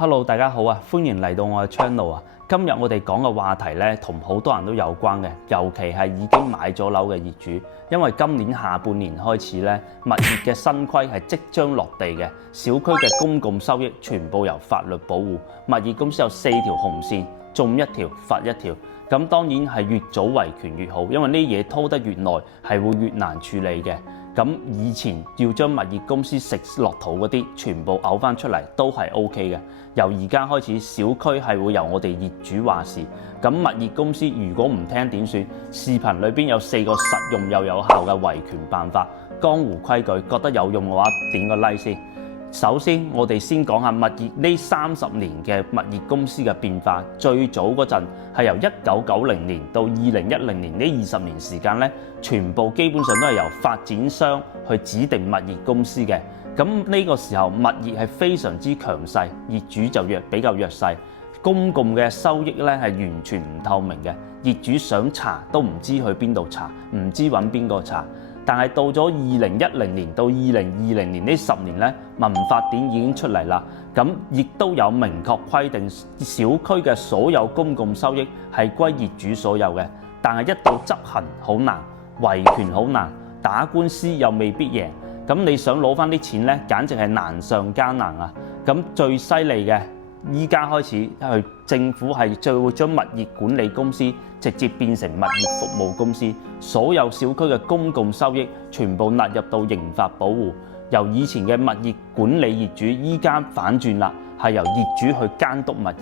Hello， 大家好啊！歡迎嚟到我嘅 channel 啊！今日我哋講嘅話題咧，同好多人都有關嘅，尤其係已經買咗樓嘅業主，因為今年下半年開始咧，物業嘅新規係即將落地嘅，小區嘅公共收益全部由法律保護，物業公司有4條紅線，中一條罰一條。咁當然係越早維權越好，因為呢嘢拖得越耐係會越難處理嘅。咁以前要將物業公司食落肚嗰啲全部嘔翻出嚟都係 OK 嘅。由而家開始，小區係會由我哋業主話事。咁物業公司如果唔聽點算？視頻裏邊有4個實用又有效嘅維權辦法，江湖規矩，覺得有用嘅話點個 like 先。首先，我哋先講下物業呢30年嘅物業公司嘅變化。最早嗰陣係由1990年到2010年呢20年時間咧，全部基本上都係由發展商去指定物業公司嘅。咁呢個時候物業係非常之強勢，業主就比較弱勢，公共嘅收益咧係完全唔透明嘅，業主想查都唔知去邊度查，唔知揾邊個查。但係到咗2010年到2020年呢10年咧，民法典已經出嚟啦，咁亦都有明確規定小區嘅所有公共收益係歸業主所有嘅。但係一到執行好難，維權好難，打官司又未必贏，咁你想攞翻啲錢咧，簡直係難上加難啊！咁最犀利嘅，依家開始政府係最會將物業管理公司直接變成物業服務公司，所有小區嘅公共收益全部納入到刑法保護。由以前嘅物業管理業主，依家反轉啦，係由業主去監督物業。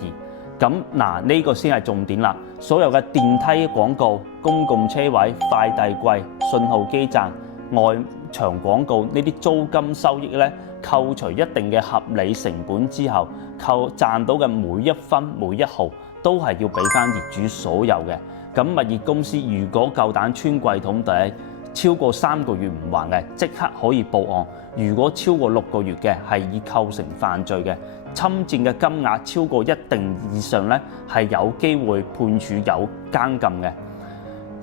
咁嗱，呢個先係重點啦。所有嘅電梯廣告、公共車位、快遞櫃、信號基站、外牆廣告呢啲租金收益咧，扣除一定嘅合理成本之後，賺到嘅每一分每一毫都係要俾翻業主所有嘅。咁物業公司如果夠膽穿櫃桶底，超過3個月唔還嘅，即刻可以報案；如果超過6個月嘅，係已構成犯罪嘅。侵佔嘅金額超過一定以上咧，係有機會判處有監禁嘅。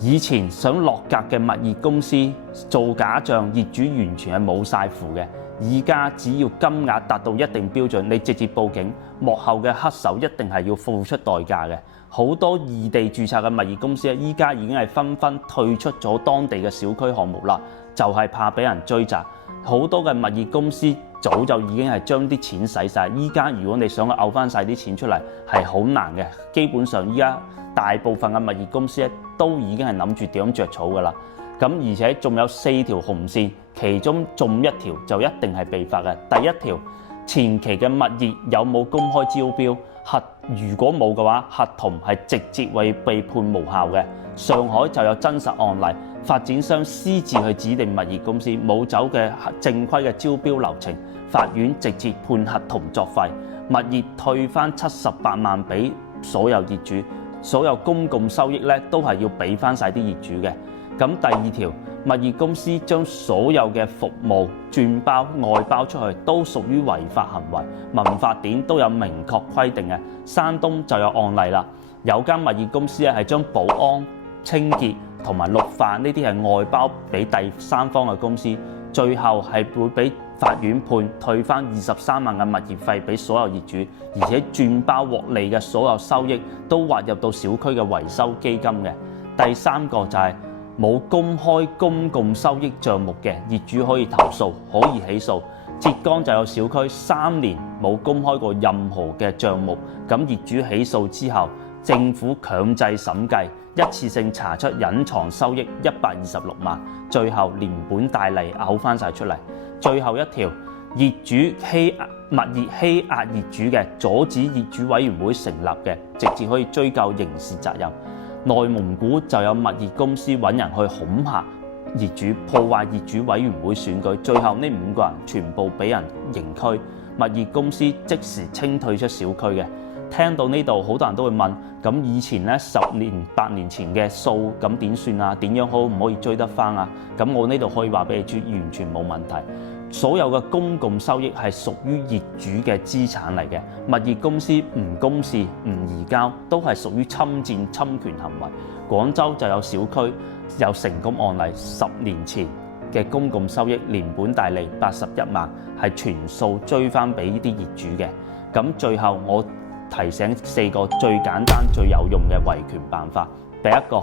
以前想落格嘅物業公司做假帳，業主完全係冇晒符嘅。而家只要金額達到一定標準，你直接報警，幕後嘅黑手一定係要付出代價嘅。好多異地註冊嘅物業公司咧，依家已經係紛紛退出咗當地嘅小區項目啦，就係怕俾人追責。好多嘅物業公司早就已經係將啲錢使晒，依家如果你想嘔翻晒啲錢出嚟係好難嘅。基本上依家大部分嘅物業公司咧都已經係諗住點樣著草㗎啦。咁而且仲有4條紅線，其中中一條就一定係被罰嘅。第一條，前期嘅物業有冇公開招標？如果冇嘅話，合同係直接會被判無效嘅。上海就有真實案例，發展商私自去指定物業公司，冇走嘅正規嘅招標流程，法院直接判合同作廢，物業退翻78萬俾所有業主，所有公共收益咧都係要俾翻晒啲業主嘅。咁第二條，物業公司將所有嘅服務轉包外包出去，都屬於違法行為。民法典都有明確規定嘅。山東就有案例啦，有間物業公司咧係將保安、清潔同埋綠化呢啲係外包俾第三方嘅公司，最後係會俾法院判退翻23萬嘅物業費俾所有業主，而且轉包獲利嘅所有收益都劃入到小區嘅維修基金嘅。第三個就係冇公開公共收益帳目嘅業主可以投訴，可以起訴。浙江就有小區3年冇公開過任何嘅帳目，咁業主起訴之後，政府強制審計，一次性查出隱藏收益126萬，最後連本帶利嘔翻晒出嚟。最後一條，業主物業欺壓業主嘅，阻止業主委員會成立嘅，直接可以追究刑事責任。內蒙古就有物業公司揾人去恐嚇業主，破壞業主委員會選舉，最後呢5個人全部俾人刑拘，物業公司即時清退出小區嘅。聽到呢度，好多人都會問：咁以前呢10年8年前嘅數咁點算啊？點樣可唔可以追得翻啊？咁我呢度可以話俾你知，完全冇問題。所有嘅公共收益係屬於業主嘅資產嚟嘅，物業公司唔公示唔移交都係屬於侵佔侵權行為。廣州就有小區有成功案例，10年前嘅公共收益連本帶利81萬，係全數追翻俾呢啲業主嘅。咁最後我提醒4個最簡單最有用嘅維權辦法。第一個，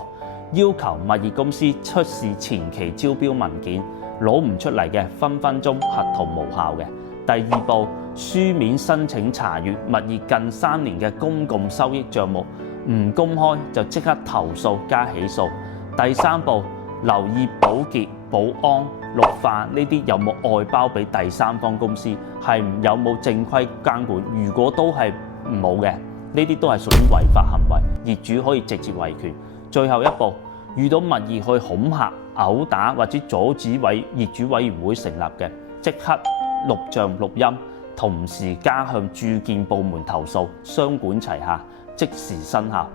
要求物業公司出示前期招標文件，攞唔出嚟嘅分分鐘合同無效嘅。第二步，書面申請查閲物業近3年嘅公共收益帳目，唔公開就即刻投訴加起訴。第三步，留意保潔、保安、綠化呢啲有冇外包俾第三方公司，係有冇正規監管。如果都係冇嘅，呢啲都係屬於違法行為，業主可以直接維權。最後一步，遇到物業去恐嚇、毆打或者阻止業主委員會成立嘅，即刻錄像錄音，同時加向住建部門投訴，雙管齊下，即時生效。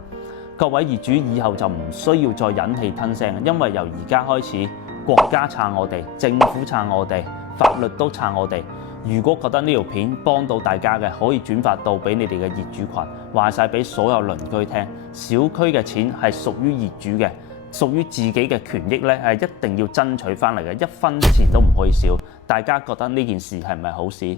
各位業主以後就唔需要再忍氣吞聲，因為由而家開始，國家撐我哋，政府撐我哋，法律都撐我哋。如果覺得呢條片幫到大家嘅，可以轉發到俾你哋嘅業主群，話晒俾所有鄰居聽。小區嘅錢係屬於業主嘅，屬於自己嘅權益咧，係一定要爭取翻嚟嘅，一分錢都唔可以少。大家覺得呢件事係咪好事？